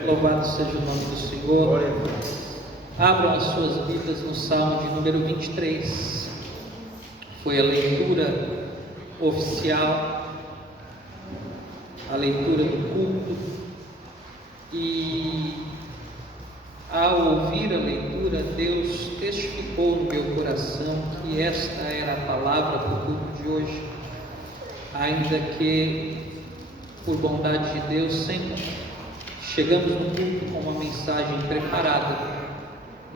Louvado seja o nome do Senhor. Abram as suas Bíblias no Salmo de número 23. Foi a leitura oficial, a leitura do culto. E ao ouvir a leitura, Deus testificou no meu coração que esta era a palavra para o culto de hoje. Ainda que, por bondade de Deus, sempre chegamos no culto com uma mensagem preparada,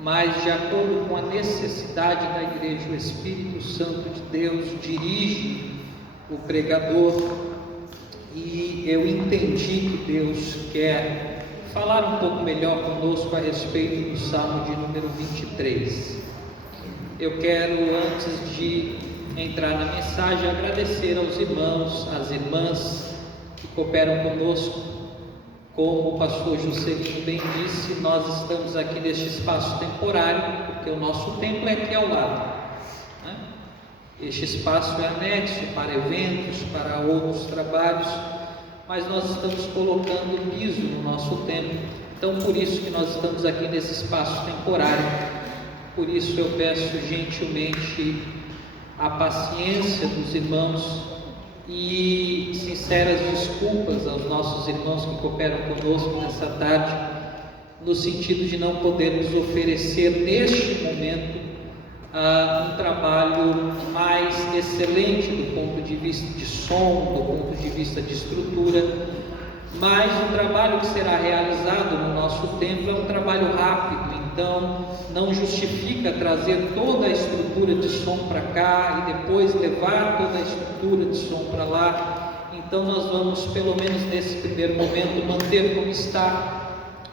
mas de acordo com a necessidade da igreja, o Espírito Santo de Deus dirige o pregador, e eu entendi que Deus quer falar um pouco melhor conosco a respeito do Salmo de número 23. Eu quero, antes de entrar na mensagem, agradecer aos irmãos, às irmãs que cooperam conosco. Como o pastor Juscelino bem disse, nós estamos aqui neste espaço temporário, porque o nosso templo é aqui ao lado, né? Este espaço é anexo para eventos, para outros trabalhos, mas nós estamos colocando piso no nosso templo, então por isso que nós estamos aqui nesse espaço temporário. Por isso eu peço gentilmente a paciência dos irmãos e sinceras desculpas aos nossos irmãos que cooperam conosco nessa tarde, no sentido de não podermos oferecer neste momento um trabalho mais excelente do ponto de vista de som, do ponto de vista de estrutura, mas o trabalho que será realizado no nosso templo é um trabalho rápido, então não justifica trazer toda a estrutura de som para cá e depois levar toda a estrutura de som para lá. Então nós vamos, pelo menos nesse primeiro momento, manter como está,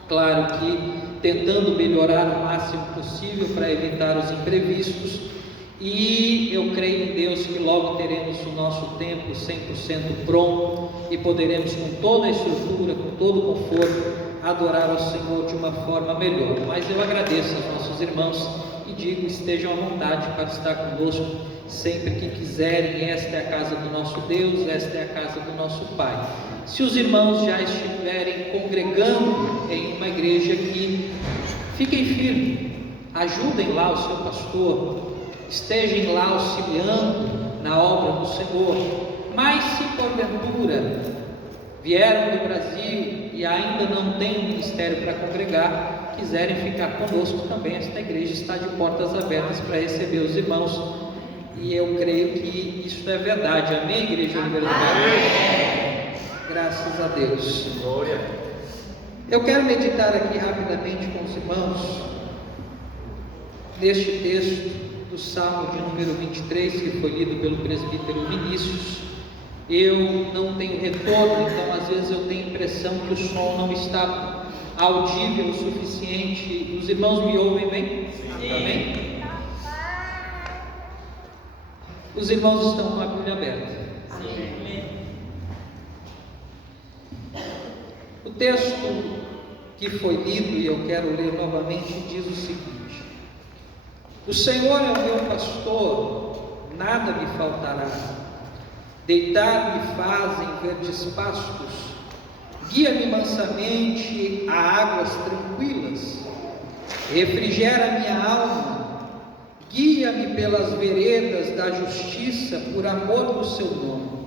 claro que tentando melhorar o máximo possível para evitar os imprevistos, e eu creio em Deus que logo teremos o nosso templo 100% pronto e poderemos, com toda a estrutura, com todo o conforto, adorar ao Senhor de uma forma melhor. Mas eu agradeço aos nossos irmãos e digo: estejam à vontade para estar conosco sempre que quiserem. Esta é a casa do nosso Deus, esta é a casa do nosso Pai. Se os irmãos já estiverem congregando em uma igreja aqui, fiquem firmes, ajudem lá o seu pastor, estejam lá auxiliando na obra do Senhor. Mas se porventura vieram do Brasil e ainda não têm um ministério para congregar, quiserem ficar conosco também, esta igreja está de portas abertas para receber os irmãos, e eu creio que isso é verdade. Amém, Igreja Universal? Graças a Deus. Glória. Eu quero meditar aqui rapidamente com os irmãos neste texto do Salmo de número 23, que foi lido pelo presbítero Vinícius. Eu não tenho retorno, então às vezes eu tenho a impressão que o som não está audível o suficiente. Os irmãos me ouvem bem? Sim. Amém? Os irmãos estão com a Bíblia aberta. Sim. O texto que foi lido, e eu quero ler novamente, diz o seguinte: o Senhor é o meu pastor, nada me faltará. Deitar-me faz em verdes pastos, guia-me mansamente a águas tranquilas, refrigera minha alma, guia-me pelas veredas da justiça, por amor do seu nome.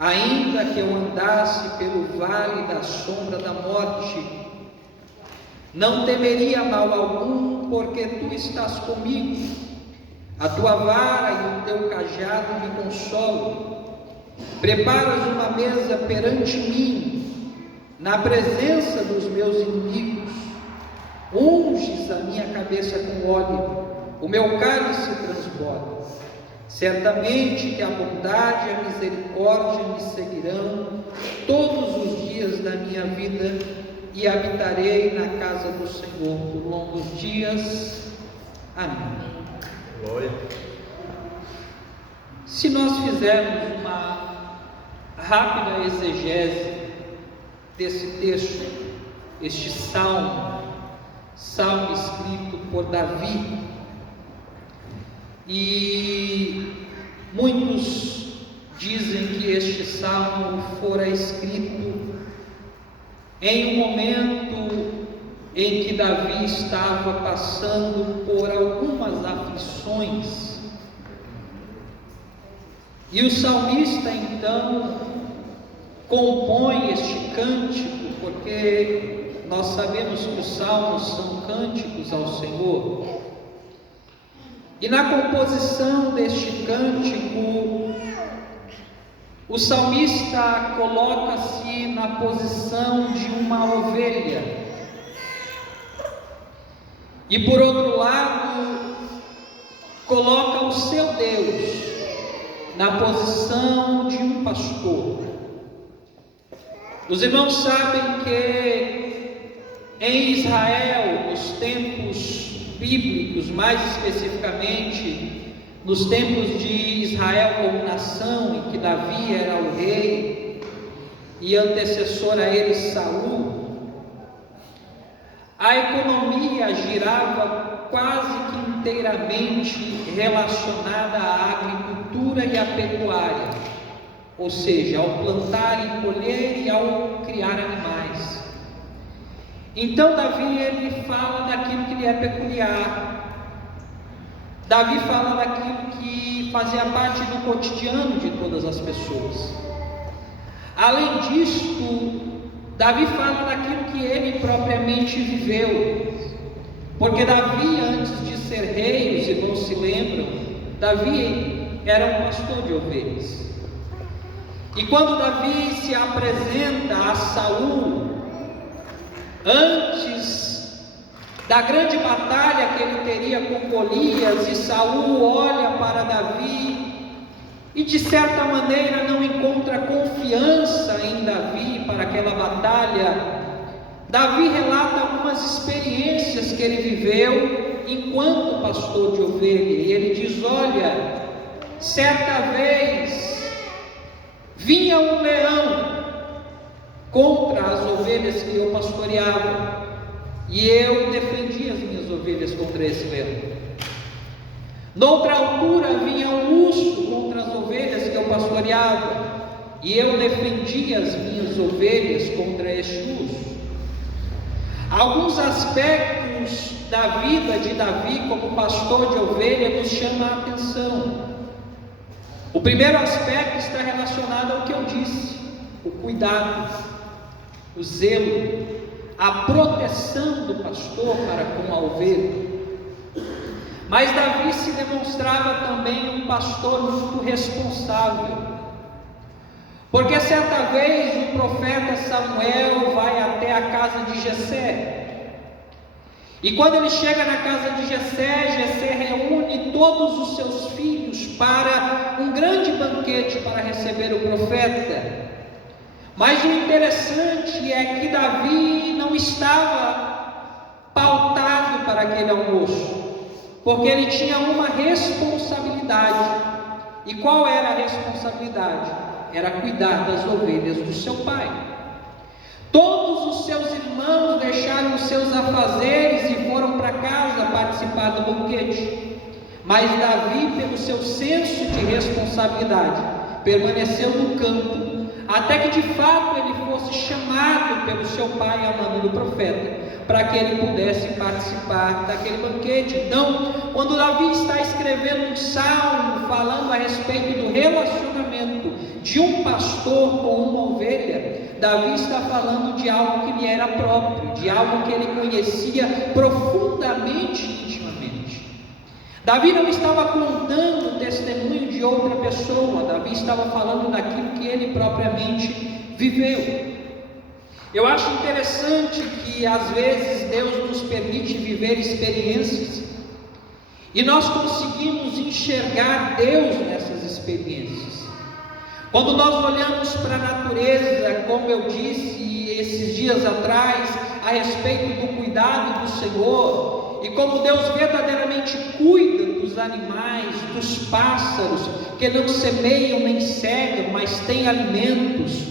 Ainda que eu andasse pelo vale da sombra da morte, não temeria mal algum, porque tu estás comigo. A tua vara e o teu cajado me consolam. Preparas uma mesa perante mim, na presença dos meus inimigos. Unges a minha cabeça com óleo, o meu cálice transborda. Certamente que a bondade e a misericórdia me seguirão todos os dias da minha vida, e habitarei na casa do Senhor por longos dias. Amém. Glória. Se nós fizermos uma rápida exegese desse texto, este salmo escrito por Davi, e muitos dizem que este salmo fora escrito em um momento em que Davi estava passando por algumas aflições. E o salmista então compõe este cântico, porque nós sabemos que os salmos são cânticos ao Senhor. E na composição deste cântico, o salmista coloca-se na posição de uma ovelha. E por outro lado, coloca o seu Deus na posição de um pastor. Os irmãos sabem que em Israel, nos tempos bíblicos, mais especificamente nos tempos de Israel como nação, em que Davi era o rei e antecessor a ele Saul, a economia girava quase que inteiramente relacionada à agricultura e à pecuária, ou seja, ao plantar e colher e ao criar animais. Então Davi, ele fala daquilo que lhe é peculiar. Davi fala daquilo que fazia parte do cotidiano de todas as pessoas. Além disto, Davi fala daquilo que ele propriamente viveu. Porque Davi, antes de ser rei, os irmãos se lembram, Davi era um pastor de ovelhas. E quando Davi se apresenta a Saul, antes da grande batalha que ele teria com Golias, e Saul olha para Davi e de certa maneira não encontra confiança em Davi para aquela batalha, Davi relata algumas experiências que ele viveu enquanto pastor de ovelha, e ele diz: olha, certa vez vinha um leão contra as ovelhas que eu pastoreava, e eu defendia as minhas ovelhas contra esse leão. Noutra altura vinha um urso contra as ovelhas que eu pastoreava, e eu defendia as minhas ovelhas contra este urso. Alguns aspectos da vida de Davi como pastor de ovelha nos chamam a atenção. O primeiro aspecto está relacionado ao que eu disse: o cuidado, o zelo, a proteção do pastor para com a ovelha. Mas Davi se demonstrava também um pastor muito responsável, porque certa vez o profeta Samuel vai até a casa de Jessé, e quando ele chega na casa de Jessé, Jessé reúne todos os seus filhos para um grande banquete para receber o profeta. Mas o interessante é que Davi não estava pautado para aquele almoço, porque ele tinha uma responsabilidade. E qual era a responsabilidade? Era cuidar das ovelhas do seu pai. Todos os seus irmãos deixaram os seus afazeres e foram para casa participar do banquete. Mas Davi, pelo seu senso de responsabilidade, permaneceu no campo, até que de fato ele fosse chamado pelo seu pai a mando do profeta, para que ele pudesse participar daquele banquete. Então, quando Davi está escrevendo um salmo falando a respeito do relacionamento de um pastor com uma ovelha, Davi está falando de algo que lhe era próprio, de algo que ele conhecia profundamente, intimamente. Davi não estava contando o testemunho de outra pessoa, Davi estava falando daquilo que ele propriamente viveu. Eu acho interessante que às vezes Deus nos permite viver experiências e nós conseguimos enxergar Deus nessas experiências. Quando nós olhamos para a natureza, como eu disse esses dias atrás, a respeito do cuidado do Senhor, e como Deus verdadeiramente cuida dos animais, dos pássaros, que não semeiam nem cegam, mas têm alimentos.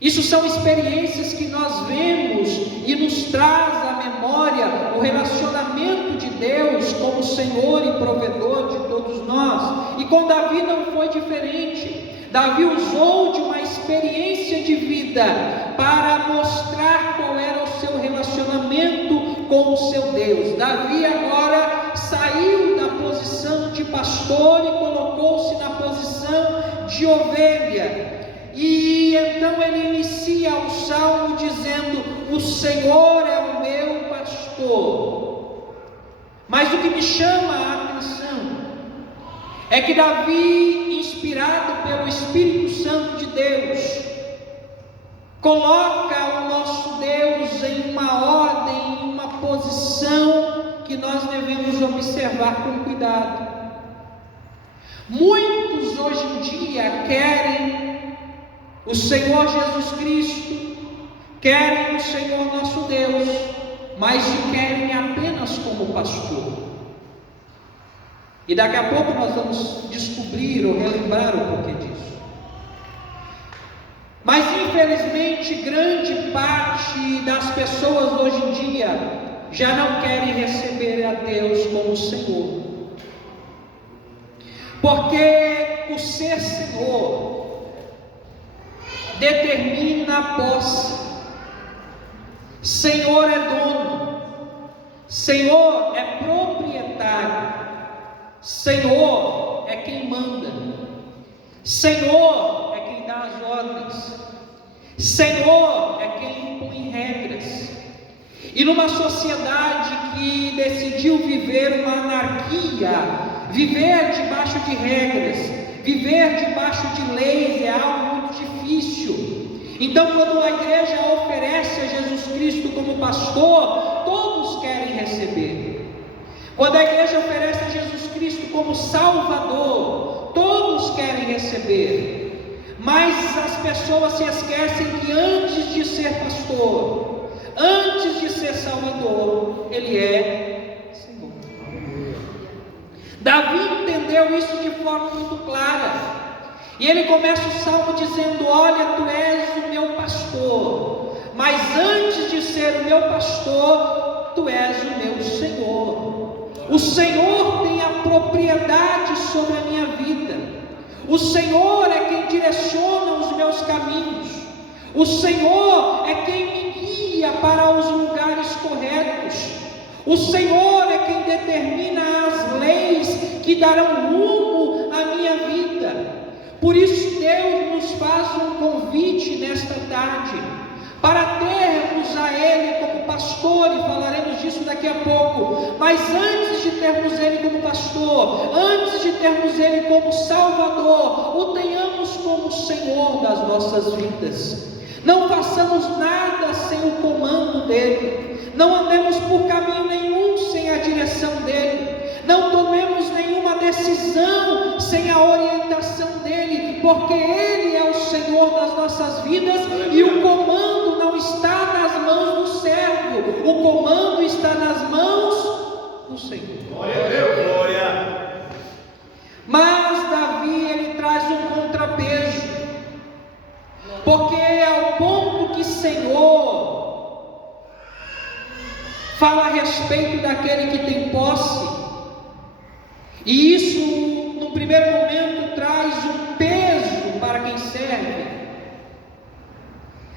Isso são experiências que nós vemos e nos traz à memória o relacionamento de Deus como Senhor e provedor de todos nós. E com Davi não foi diferente. Davi usou de uma experiência de vida para mostrar qual era o seu relacionamento com o seu Deus. Davi agora saiu da posição de pastor e colocou-se na posição de ovelha. E então ele inicia o salmo dizendo: o Senhor é o meu pastor. Mas o que me chama a atenção é que Davi, inspirado pelo Espírito Santo de Deus, coloca o nosso Deus em uma ordem, em uma posição que nós devemos observar com cuidado. Muitos hoje em dia querem o Senhor Jesus Cristo, querem o Senhor nosso Deus, mas o querem apenas como pastor. E daqui a pouco nós vamos descobrir ou relembrar o porquê disso. Mas infelizmente grande parte das pessoas hoje em dia já não querem receber a Deus como Senhor, porque o ser Senhor determina a posse. Senhor é dono, Senhor é proprietário, Senhor é quem manda, Senhor é quem dá as ordens, Senhor é quem impõe regras. E numa sociedade que decidiu viver uma anarquia, viver debaixo de regras, viver debaixo de leis é algo muito difícil. Então, quando a igreja oferece a Jesus Cristo como pastor, todos querem receber. Quando a igreja oferece a Jesus Cristo como Salvador, todos querem receber. Mas as pessoas se esquecem que antes de ser pastor, antes de ser Salvador, Ele é Senhor. Davi entendeu isso de forma muito clara. E ele começa o salmo dizendo: olha, tu és o meu pastor, mas antes de ser o meu pastor, tu és o meu Senhor. O Senhor tem a propriedade sobre a minha vida. O Senhor é quem direciona os meus caminhos. O Senhor é quem me guia para os lugares corretos. O Senhor é quem determina as leis que darão rumo à minha vida. Por isso Deus nos faz um convite nesta tarde, para termos a Ele como pastor, e falaremos disso daqui a pouco. Mas antes de termos Ele como pastor, antes de termos Ele como Salvador, o tenhamos como Senhor das nossas vidas. Não façamos nada sem o comando dEle, não andemos por caminho nenhum sem a direção dEle, não tomemos nenhuma decisão sem a orientação dEle, porque Ele é o Senhor das nossas vidas, e o comando não está nas mãos do servo, o comando está nas mãos do Senhor. Glória a Deus, glória. Mas Davi, ele traz um contrapeso, porque ao ponto que Senhor fala a respeito daquele que tem posse, e isso no primeiro momento traz um peso para quem serve.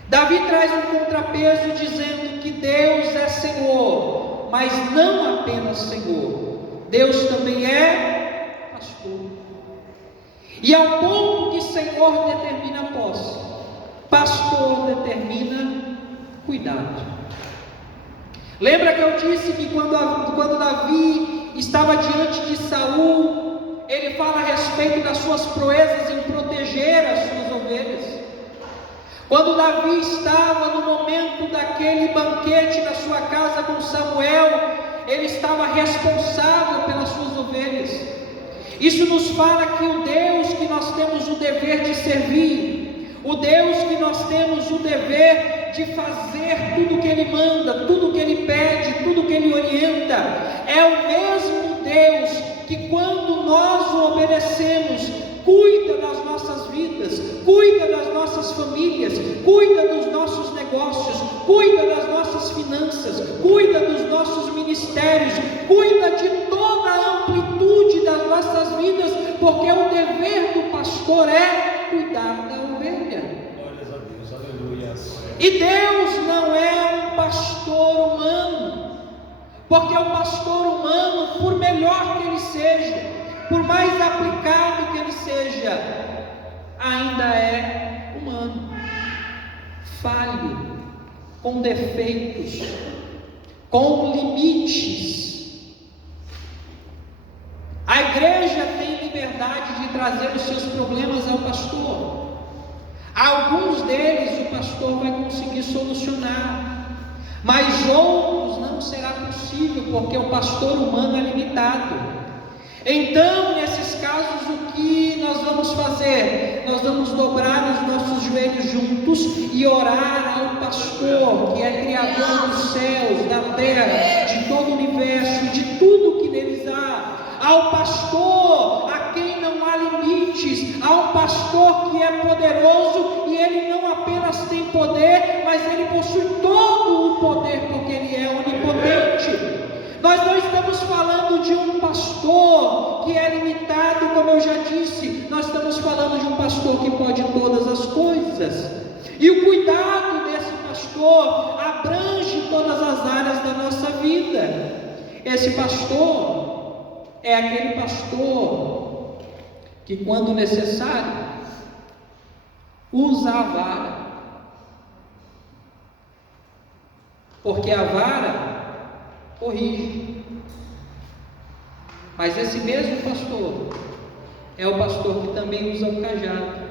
Davi traz um contrapeso dizendo que Deus é Senhor, mas não apenas Senhor, Deus também é pastor. E ao ponto que Senhor determina a posse, pastor determina cuidado. Lembra que eu disse que quando Davi estava diante de Saul, ele fala a respeito das suas proezas em proteger as suas ovelhas. Quando Davi estava no momento daquele banquete na sua casa com Samuel, ele estava responsável pelas suas ovelhas. Isso nos fala que o Deus que nós temos o dever de servir, o Deus que nós temos o dever de fazer tudo o que Ele manda, tudo o que Ele pede, tudo o que Ele orienta, é o mesmo Deus que, quando nós o obedecemos, cuida das nossas vidas, cuida das nossas famílias, cuida dos nossos negócios, cuida das nossas finanças, cuida dos nossos ministérios, cuida de toda a amplitude das nossas vidas, porque o dever do pastor é cuidar da ovelha. Glórias a Deus, aleluia. E Deus não é um pastor humano, porque o pastor humano, por melhor que ele seja, por mais aplicado que ele seja, ainda é humano, falho, com defeitos, com limites. A igreja tem liberdade de trazer os seus problemas ao pastor. Alguns deles o pastor vai conseguir solucionar, mas outros não será possível, porque o pastor humano é limitado. Então, nesses casos, o que nós vamos fazer? Nós vamos dobrar os nossos joelhos juntos e orar ao pastor, que é criador dos céus, da terra, de todo o universo, de tudo que neles há. Ao pastor a quem não há limites, ao pastor que é poderoso, e ele não apenas tem poder, mas ele possui todo o poder, porque ele é onipotente. Nós não estamos falando de um pastor que é limitado, como eu já disse, nós estamos falando de um pastor que pode todas as coisas, e o cuidado desse pastor abrange todas as áreas da nossa vida. Esse pastor é aquele pastor que, quando necessário, usa a vara, porque a vara corrige. Mas esse mesmo pastor é o pastor que também usa o cajado.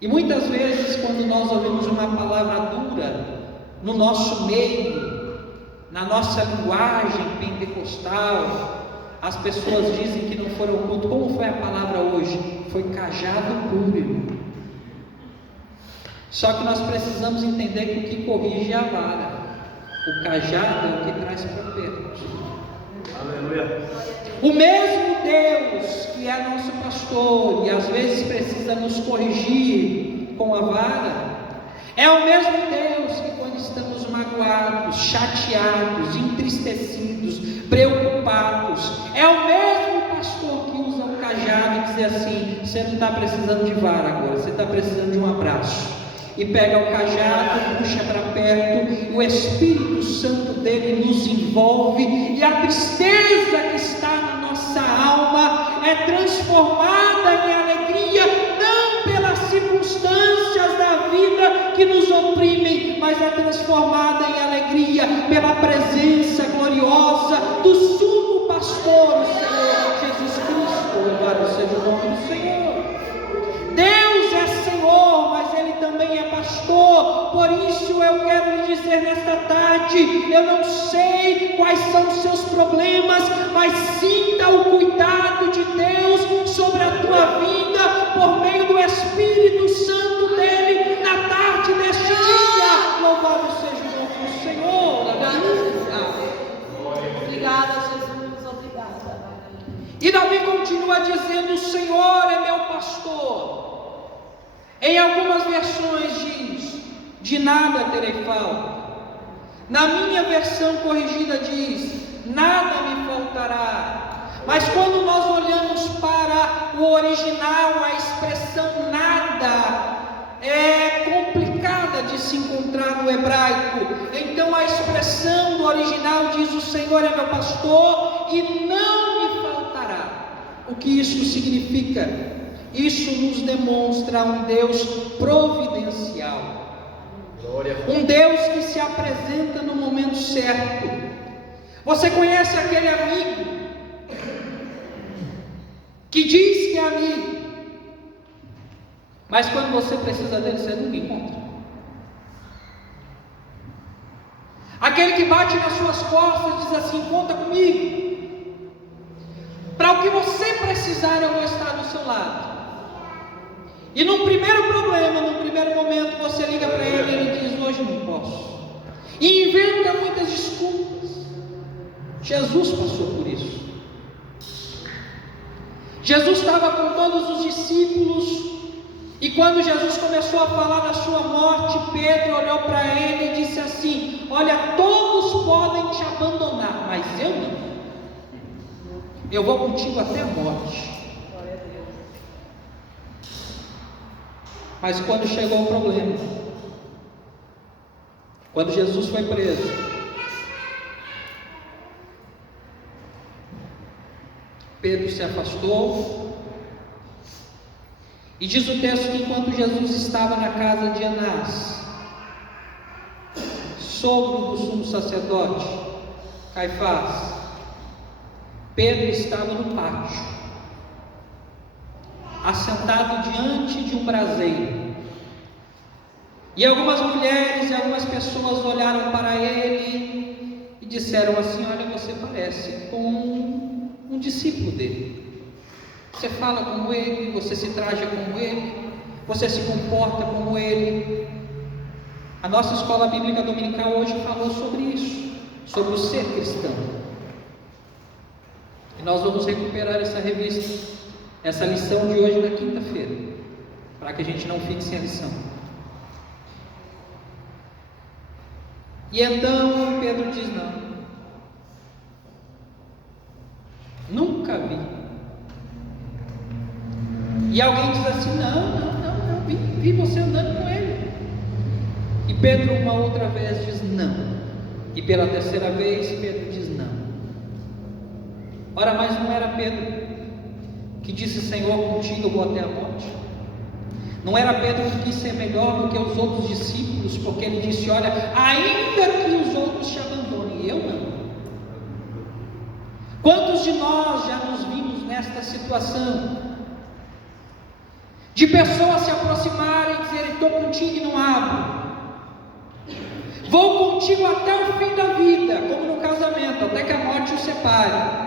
E muitas vezes, quando nós ouvimos uma palavra dura no nosso meio, na nossa linguagem pentecostal, as pessoas dizem que não foram ao culto. Como foi a palavra hoje? Foi cajado puro. Só que nós precisamos entender que o que corrige é a vara, o cajado é o que traz para perto. Aleluia. O mesmo Deus que é nosso pastor e às vezes precisa nos corrigir com a vara, é o mesmo Deus que, quando estamos magoados, chateados, entristecidos, preocupados, é o mesmo pastor que usa o cajado e diz assim: você não está precisando de vara agora, você está precisando de um abraço. E pega o cajado, puxa para perto, e o Espírito Santo dele nos envolve, e a tristeza que está na nossa alma é transformada em alegria, não pelas circunstâncias da vida que nos oprimem, mas é transformada em alegria pela presença gloriosa do sumo pastor, o Senhor Jesus Cristo. Louvado seja o nome do Senhor. Deus é Senhor, mas Ele também é pastor. Por isso eu quero lhe dizer nesta tarde: eu não sei quais são os seus problemas, mas sinta o cuidado de Deus sobre a tua vida, por meio do Espírito Santo dele, na tarde deste dia. Louvado seja o nome do Senhor. Obrigada, Jesus, obrigada. E Davi continua dizendo: o Senhor é meu pastor. Em algumas versões diz: de nada terei falta. Na minha versão corrigida diz: nada me faltará. Mas quando nós olhamos para o original, a expressão nada é complicada de se encontrar no hebraico. Então a expressão do original diz: o Senhor é meu pastor e não me faltará. O que isso significa? Isso nos demonstra um Deus providencial, um Deus que se apresenta no momento certo. Você conhece aquele amigo que diz que é amigo, mas quando você precisa dele, você nunca encontra? Aquele que bate nas suas costas e diz assim: conta comigo, para o que você precisar eu vou estar do seu lado. E num primeiro problema, num primeiro momento, você liga para ele e ele diz: hoje não posso, e inventa muitas desculpas. Jesus passou por isso. Jesus estava com todos os discípulos, e quando Jesus começou a falar da sua morte, Pedro olhou para ele e disse assim: olha, todos podem te abandonar, mas eu não. Eu vou contigo até a morte. Mas quando chegou o problema, Quando Jesus foi preso, Pedro se afastou, e diz o texto que enquanto Jesus estava na casa de Anás, sogro do sumo sacerdote Caifás, Pedro estava no pátio, assentado diante de um braseiro, e algumas mulheres e algumas pessoas olharam para ele e disseram assim: olha, você parece com um discípulo dele, você fala como ele, você se traja como ele, você se comporta como ele. A nossa escola bíblica dominical hoje falou sobre isso, sobre o ser cristão, e nós vamos recuperar essa revista, essa lição de hoje na quinta-feira, para que a gente não fique sem a lição. E então Pedro diz: nunca vi. E alguém diz assim: não, vi você andando com ele. E Pedro uma outra vez diz não, e pela terceira vez Pedro diz não. Ora, mas não era Pedro que disse: Senhor, contigo eu vou até a morte? Não era Pedro que quis ser melhor do que os outros discípulos, porque ele disse: olha, ainda que os outros te abandonem, eu não. Quantos de nós já nos vimos nesta situação, de pessoas se aproximarem e dizerem: estou contigo e não abro, vou contigo até o fim da vida, como no casamento, até que a morte os separe.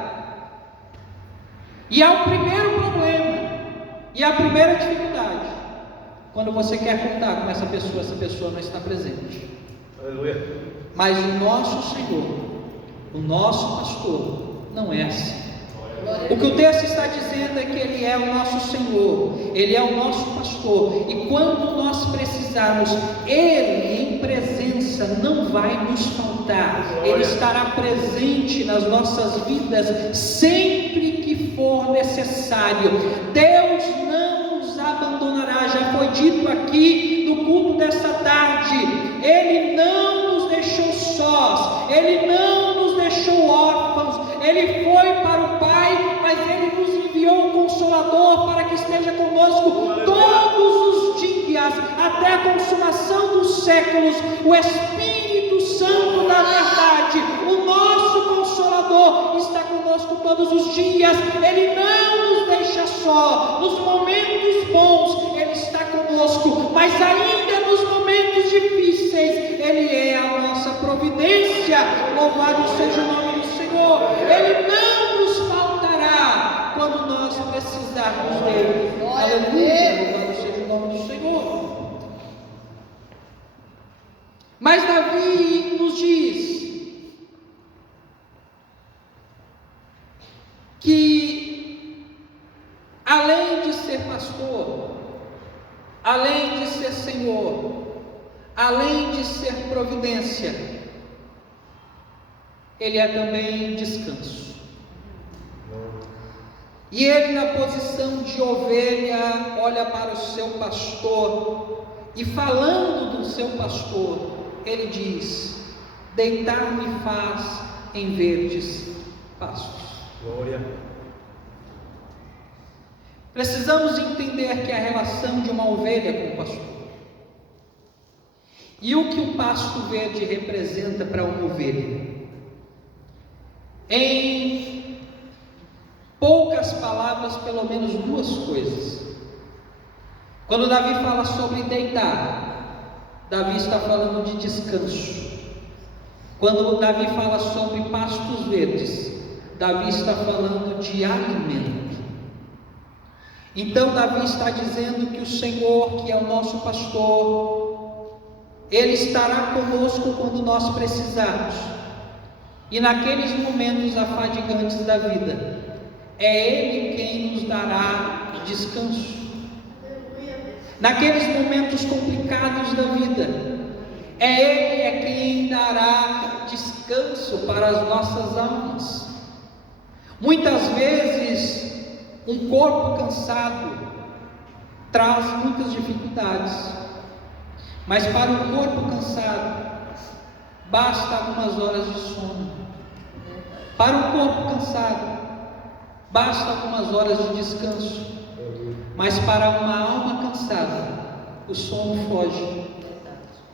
E há o primeiro problema, e a primeira dificuldade, quando você quer contar com essa pessoa não está presente. Aleluia. Mas o nosso Senhor, o nosso pastor, não é assim. O que o texto está dizendo é que Ele é o nosso Senhor, Ele é o nosso pastor, e quando nós precisarmos, Ele em presença não vai nos faltar. Ele estará presente nas nossas vidas sempre que for necessário. Deus não nos abandonará, já foi dito aqui no culto desta tarde. Ele não nos deixou sós, Ele não nos deixou órfãos. Ele foi para o Pai, mas Ele nos enviou um Consolador para que esteja conosco todos os dias, até a consumação dos séculos. O Espírito Santo da verdade, o nosso Consolador, está conosco todos os dias. Ele não nos deixa só. Nos momentos bons Ele está conosco, mas ainda nos momentos difíceis Ele é a nossa providência. Louvado seja o nome do Senhor. Ele não nos faltará quando nós precisarmos dele. Aleluia, louvado seja o nome do Senhor. Mas Davi nos diz que, além de ser pastor, além de ser Senhor, além de ser providência, Ele é também descanso. E Ele, na posição de ovelha, olha para o seu pastor, e falando do seu pastor, Ele diz: deitar-me faz em verdes pastos. Glória. Precisamos entender que a relação de uma ovelha com o pastor, e o que o pasto verde representa para uma ovelha, em poucas palavras, pelo menos duas coisas. Quando Davi fala sobre deitar, Davi está falando de descanso. Quando Davi fala sobre pastos verdes, Davi está falando de alimento. Então Davi está dizendo que o Senhor, que é o nosso pastor, Ele estará conosco quando nós precisarmos. E naqueles momentos afadigantes da vida, é Ele quem nos dará descanso. Naqueles momentos complicados da vida, é quem dará descanso para as nossas almas. Muitas vezes, um corpo cansado traz muitas dificuldades, mas para um corpo cansado, basta algumas horas de sono. Para o corpo cansado, basta algumas horas de descanso. Mas para uma alma cansada, o sono foge,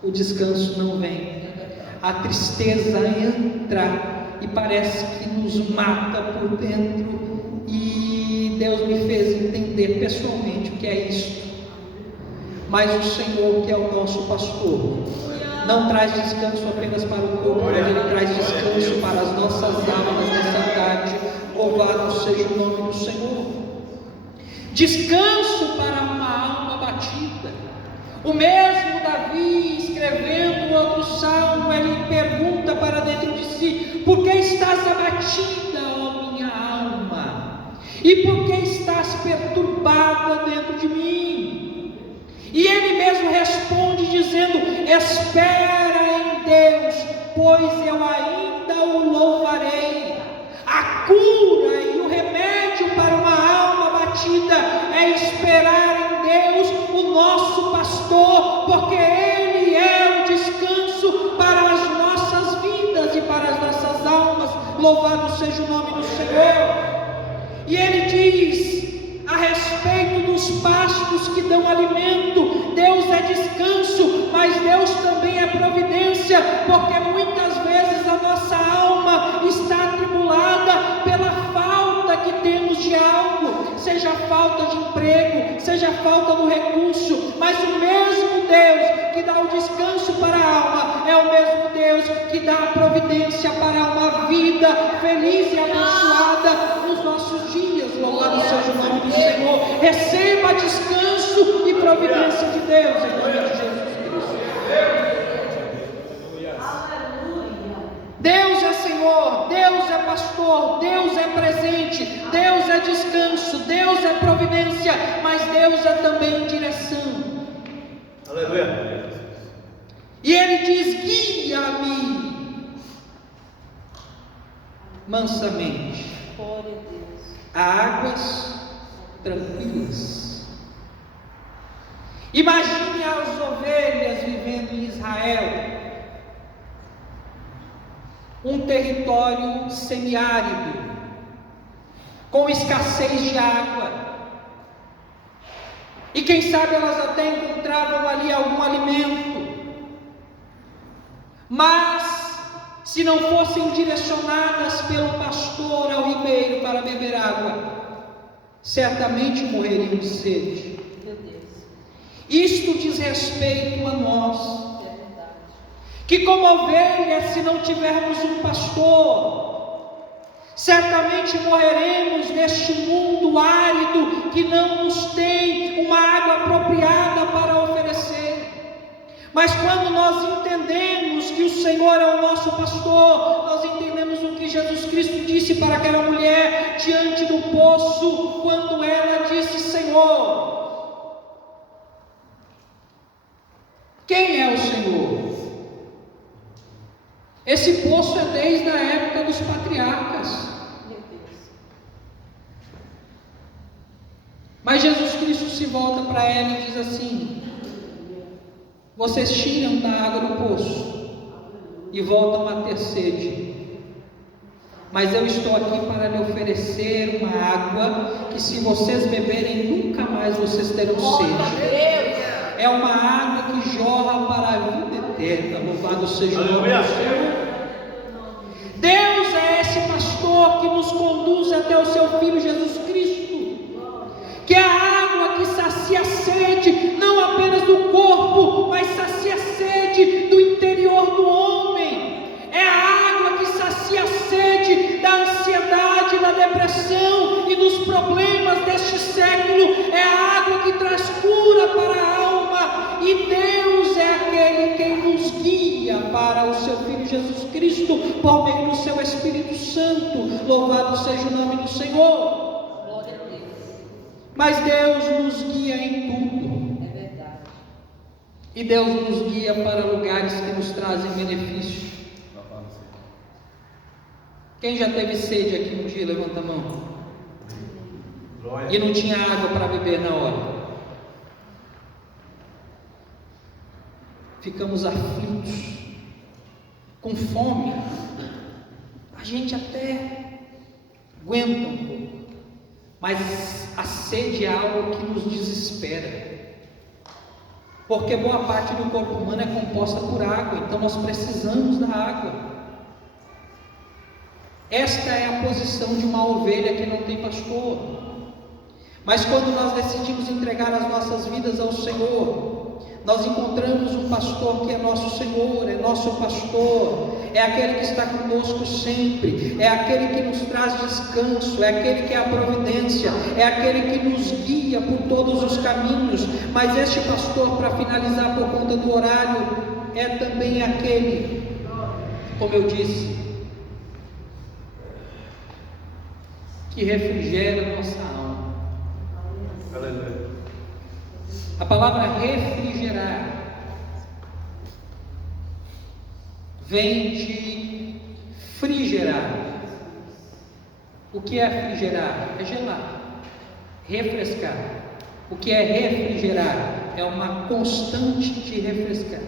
o descanso não vem, a tristeza entra e parece que nos mata por dentro. E Deus me fez entender pessoalmente o que é isso. Mas o Senhor, que é o nosso pastor, não traz descanso apenas para o corpo, mas Ele traz descanso para as nossas almas nessa tarde. Louvado seja o nome do Senhor. Descanso para uma alma batida. O mesmo Davi, escrevendo outro salmo, ele pergunta para dentro de si: por que estás abatida, ó minha alma? E por que estás perturbada dentro de mim? E ele mesmo responde dizendo: espera em Deus, pois eu ainda o louvarei. A cura e o remédio para uma alma batida é esperar em Deus, o nosso pastor, porque Ele é o descanso para as nossas vidas e para as nossas almas. Louvado seja o nome do Senhor. E Ele diz a respeito dos pastos que dão alimento: Deus é descanso, mas Deus também é providência, porque muitas vezes a nossa alma está atribulada pela falta que temos de algo, seja falta de emprego, seja falta do recurso. Mas o mesmo Deus que dá o descanso para a alma é o mesmo Deus que dá a providência para uma vida feliz e abençoada nos nossos dias. Louvado seja o nome do Senhor. Receba descanso e providência de Deus em nome de Jesus Cristo. Deus é Senhor, Deus é pastor, Deus é presente, Deus é descanso, Deus é providência, mas Deus é também direção. Aleluia. E Ele diz: guia-me mansamente a águas tranquilas. Imagine as ovelhas vivendo em Israel, um território semiárido, com escassez de água, e quem sabe elas até encontravam ali algum alimento, mas se não fossem direcionadas pelo pastor ao ribeiro para beber água, certamente morreriam de sede. Isto diz respeito a nós, que como ovelhas, se não tivermos um pastor, certamente morreremos neste mundo árido que não nos tem uma água apropriada para oferecer. Mas quando nós entendemos que o Senhor é o nosso pastor, nós entendemos o que Jesus Cristo disse para aquela mulher diante do poço, quando ela disse: Senhor, quem é o Senhor? Esse poço é desde a época dos patriarcas. Mas Jesus Cristo se volta para ela e diz assim: vocês tiram da água do poço e voltam a ter sede, mas eu estou aqui para lhe oferecer uma água que, se vocês beberem, nunca mais vocês terão sede. É uma água que jorra para a vida eterna. Louvado seja o nome do Senhor. Deus é esse pastor que nos conduz até o seu Filho Jesus Cristo, que é a água que sacia a sede, não apenas do corpo, mas sacia a sede do interior do homem. É a água que sacia a sede da ansiedade, da depressão e dos problemas deste século. É a água que traz cura para a alma. E Deus é aquele quem nos guia para o seu Filho Jesus Cristo, por meio do seu Espírito Santo. Louvado seja o nome do Senhor. Glória a Deus. Mas Deus nos guia em tudo. É verdade. E Deus nos guia para lugares que nos trazem benefício. Quem já teve sede aqui um dia? Levanta a mão. E não tinha água para beber na hora. Ficamos aflitos, com fome, a gente até aguenta um pouco, mas a sede é algo que nos desespera, porque boa parte do corpo humano é composta por água, então nós precisamos da água. Esta é a posição de uma ovelha que não tem pastor. Mas quando nós decidimos entregar as nossas vidas ao Senhor, nós encontramos um pastor que é nosso Senhor, é nosso pastor, é aquele que está conosco sempre, é aquele que nos traz descanso, é aquele que é a providência, é aquele que nos guia por todos os caminhos. Mas este pastor, para finalizar por conta do horário, é também aquele, como eu disse, que refrigera a nossa alma. A palavra refrigerar vem de frigerar. O que é frigerar? É gelar, refrescar. O que é refrigerar? É uma constante de refrescar.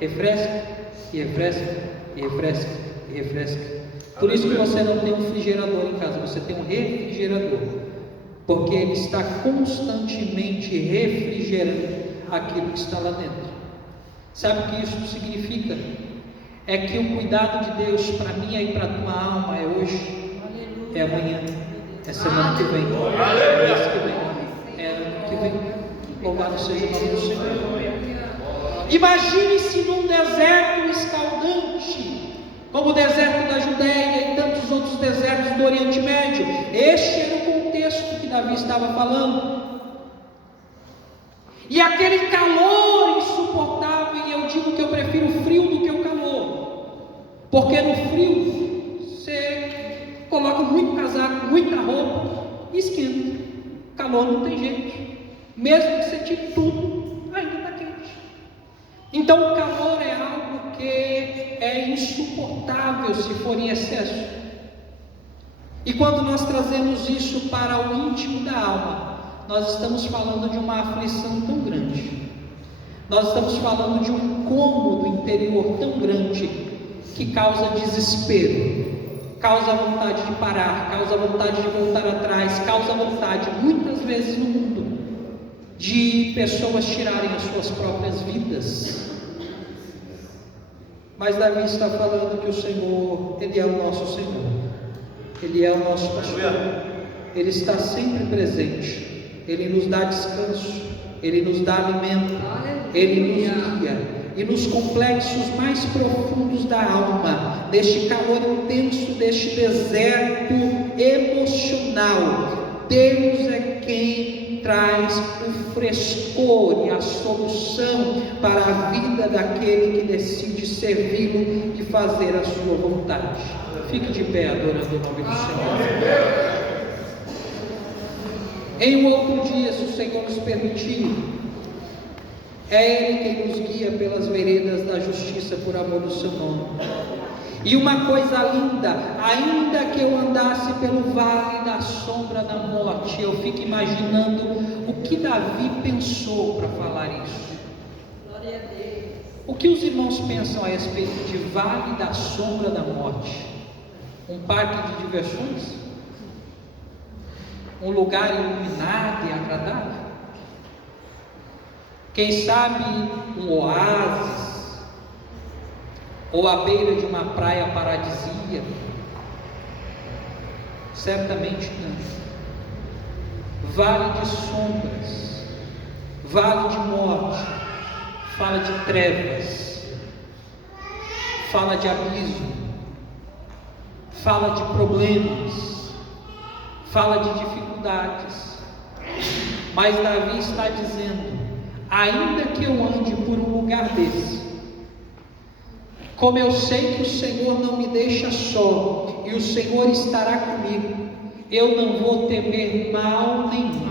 Refresca e refresca e refresca e refresca. Por isso que você não tem um refrigerador em casa, você tem um refrigerador, porque ele está constantemente refrigerando aquilo que está lá dentro. Sabe o que isso significa? É que o cuidado de Deus para mim e para a tua alma é hoje, é amanhã, é semana que vem, é mês que vem, é ano que vem. Louvado seja o nome do Senhor. Imagine-se num deserto escaldante, como o deserto da Judéia e tantos outros desertos do Oriente Médio. Este era o contexto que Davi estava falando. E aquele calor insuportável, e eu digo que eu prefiro o frio do que o calor, porque no frio você coloca muito casaco, muita roupa e esquenta. Calor não tem jeito, mesmo que você tire tudo, ainda está quente. Então o calor é algo que é insuportável se for em excesso. E quando nós trazemos isso para o íntimo da alma, nós estamos falando de uma aflição tão grande, nós estamos falando de um incômodo interior tão grande, que causa desespero, causa vontade de parar, causa vontade de voltar atrás, causa vontade, muitas vezes no mundo, de pessoas tirarem as suas próprias vidas. Mas Davi está falando que o Senhor, Ele é o nosso Senhor, Ele é o nosso pastor, Ele está sempre presente, Ele nos dá descanso, Ele nos dá alimento, Ele nos guia. E nos complexos mais profundos da alma, neste calor intenso, deste deserto emocional, Deus é quem traz o frescor e a solução para a vida daquele que decide servi-lo e fazer a sua vontade. Fique de pé adorando o nome do Senhor. Em um outro dia, se o Senhor nos permitir, é Ele quem nos guia pelas veredas da justiça por amor do seu nome. E uma coisa linda, ainda que eu andasse pelo vale da sombra da morte, eu fico imaginando o que Davi pensou para falar isso. Glória a Deus. O que os irmãos pensam a respeito de vale da sombra da morte? Um parque de diversões? Um lugar iluminado e agradável? Quem sabe um oásis, ou à beira de uma praia paradisíaca? Certamente não. Vale de sombras, vale de morte, fala de trevas, fala de abismo, fala de problemas, fala de dificuldades. Mas Davi está dizendo: ainda que eu ande por um lugar desse, como eu sei que o Senhor não me deixa só, e o Senhor estará comigo, eu não vou temer mal nenhum.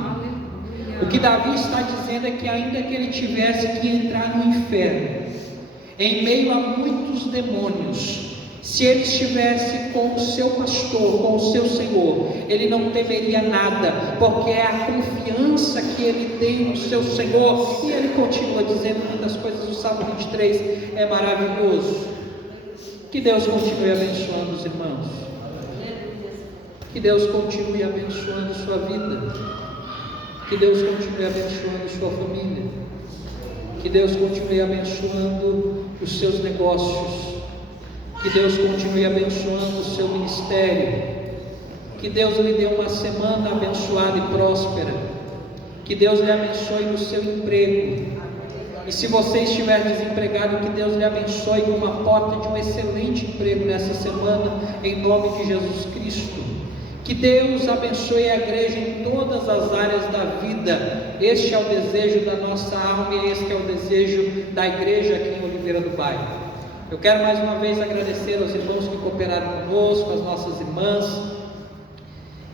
O que Davi está dizendo é que ainda que ele tivesse que entrar no inferno, em meio a muitos demônios, se ele estivesse com o seu pastor, com o seu Senhor, ele não temeria nada, porque é a confiança que ele tem no seu Senhor. E ele continua dizendo muitas coisas. O Salmo 23 é maravilhoso. Que Deus continue abençoando os irmãos. Que Deus continue abençoando sua vida. Que Deus continue abençoando sua família. Que Deus continue abençoando os seus negócios. Que Deus continue abençoando o seu ministério. Que Deus lhe dê uma semana abençoada e próspera. Que Deus lhe abençoe no seu emprego. E se você estiver desempregado, que Deus lhe abençoe com uma porta de um excelente emprego nessa semana, em nome de Jesus Cristo. Que Deus abençoe a igreja em todas as áreas da vida. Este é o desejo da nossa alma e este é o desejo da igreja aqui em Oliveira do Bairro. Eu quero mais uma vez agradecer aos irmãos que cooperaram conosco, às nossas irmãs.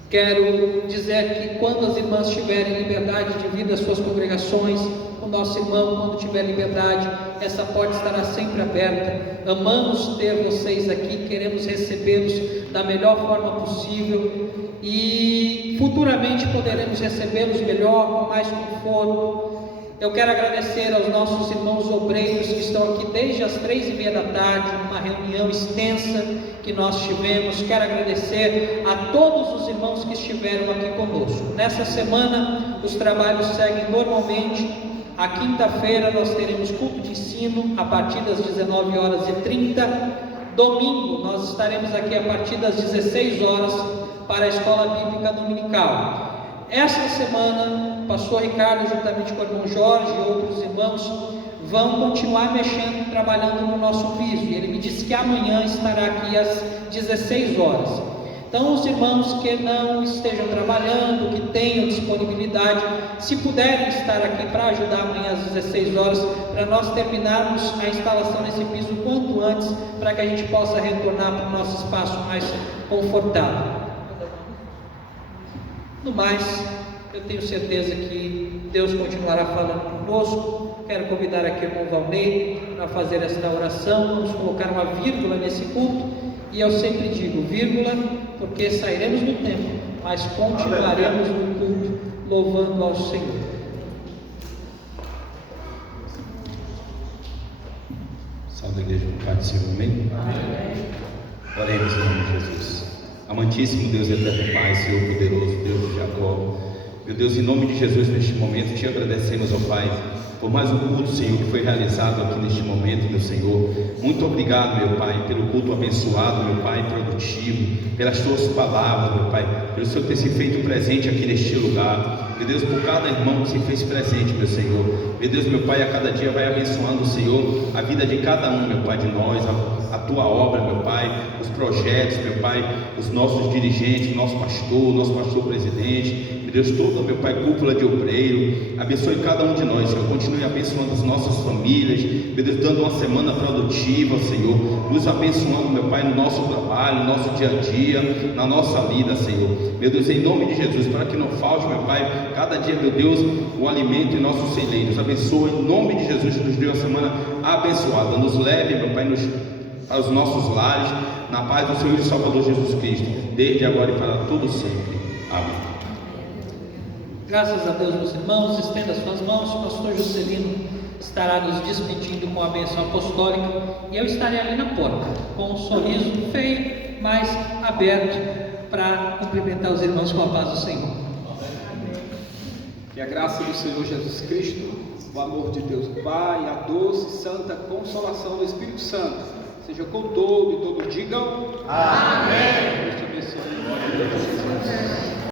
Quero dizer que quando as irmãs tiverem liberdade de vir das suas congregações, o nosso irmão, quando tiver liberdade, essa porta estará sempre aberta. Amamos ter vocês aqui, queremos recebê-los da melhor forma possível e futuramente poderemos recebê-los melhor, com mais conforto. Eu quero agradecer aos nossos irmãos obreiros que estão aqui desde as 3:30 da tarde, numa reunião extensa que nós tivemos. Quero agradecer a todos os irmãos que estiveram aqui conosco. Nessa semana, os trabalhos seguem normalmente. A quinta-feira nós teremos culto de ensino a partir das 19h30. Domingo nós estaremos aqui a partir das 16 horas para a escola bíblica dominical. Esta semana, o pastor Ricardo, juntamente com o irmão Jorge e outros irmãos, vão continuar mexendo, trabalhando no nosso piso. E ele me disse que amanhã estará aqui às 16 horas. Então, os irmãos que não estejam trabalhando, que tenham disponibilidade, se puderem estar aqui para ajudar amanhã às 16 horas, para nós terminarmos a instalação desse piso quanto antes, para que a gente possa retornar para o nosso espaço mais confortável. No mais, eu tenho certeza que Deus continuará falando conosco. Quero convidar aqui o irmão Valnei para fazer esta oração. Vamos colocar uma vírgula nesse culto. E eu sempre digo vírgula, porque sairemos do templo, mas continuaremos no culto, louvando ao Senhor. Salve a igreja do Pai do Senhor, amém? Oremos em nome de Jesus. Amantíssimo Deus eterno Pai, Senhor poderoso, Deus de Jacó, meu Deus, em nome de Jesus, neste momento, te agradecemos, ó Pai, por mais um culto, Senhor, que foi realizado aqui neste momento, meu Senhor. Muito obrigado, meu Pai, pelo culto abençoado, meu Pai, produtivo, pelas tuas palavras, meu Pai, pelo Senhor ter se feito presente aqui neste lugar, meu Deus, por cada irmão que se fez presente, meu Senhor. Meu Deus, meu Pai, a cada dia vai abençoando, Senhor, a vida de cada um, meu Pai, de nós, a tua obra, meu Pai, os projetos, meu Pai, os nossos dirigentes, nosso pastor presidente, meu Deus, toda, meu Pai, cúpula de obreiro, abençoe cada um de nós, Senhor, continue abençoando as nossas famílias, meu Deus, dando uma semana produtiva, Senhor, nos abençoando, meu Pai, no nosso trabalho, no nosso dia a dia, na nossa vida, Senhor, meu Deus, em nome de Jesus, para que não falte, meu Pai, cada dia, meu Deus, o alimento em nossos celeiros. Abençoa em nome de Jesus, nos dê uma semana abençoada, nos leve, meu Pai, aos nossos lares, na paz do Senhor e Salvador Jesus Cristo, desde agora e para todo sempre. Amém. Graças a Deus, meus irmãos, estenda as suas mãos. O pastor Juscelino estará nos despedindo com a bênção apostólica e eu estarei ali na porta, com um sorriso feio, mas aberto, para cumprimentar os irmãos com a paz do Senhor. Que a graça do Senhor Jesus Cristo, o amor de Deus Pai, a doce e santa consolação do Espírito Santo, seja com todo e todos digam amém.